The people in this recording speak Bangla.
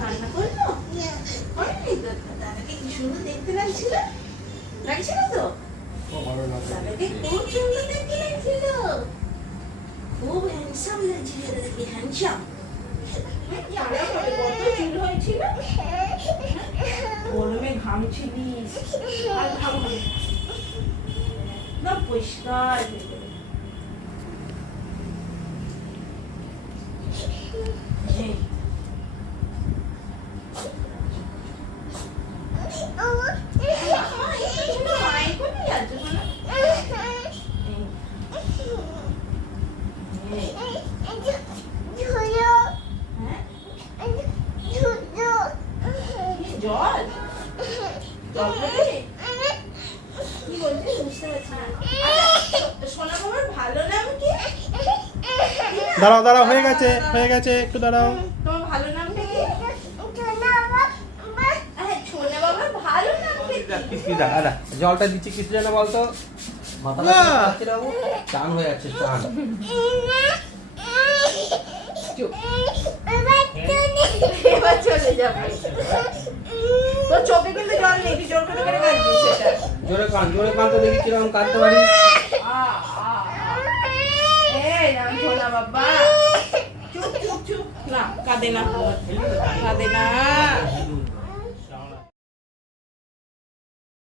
কান্না করলো? করেনি তো? দাদাকে কি সুন্দর দেখতে লাগছিল? লাগছিল তো? দাদাকে খুব সুন্দর দেখতে লাগছিল। খুব হ্যান্ডসাম লাগছিল দাদাকে, হ্যান্ডসাম। কত চুল হয়েছিল? গরমে ঘামছিলিস, আর ঘাম হবে না, পরিষ্কার হয়ে যাবে। জল জল কি বলছিস বুঝতে পারছি না। সোনা বাবার ভালো নাম কি? দাঁড়াও দাঁড়াও, হয়ে গেছে হয়ে গেছে, একটু দাঁড়াও। তোমার ভালো নামটা কি? সোনা বাবার ভালো নামটা কি? জলটা দিচ্ছি কিছু যেন বলতো, মাথাটা চান হয়ে যাচ্ছে, চান। এবার চলে যাবে। তোর চোখে কিন্তু জল নেই, তুই জোর করে করে কাঁদছিস সেটা। জোরে কান তো দেখি কিরকম কাঁদতে পারিস। এই না সোনা বাবা, চুপ চুপ চুপ, না কাঁদে না, কাঁদে না।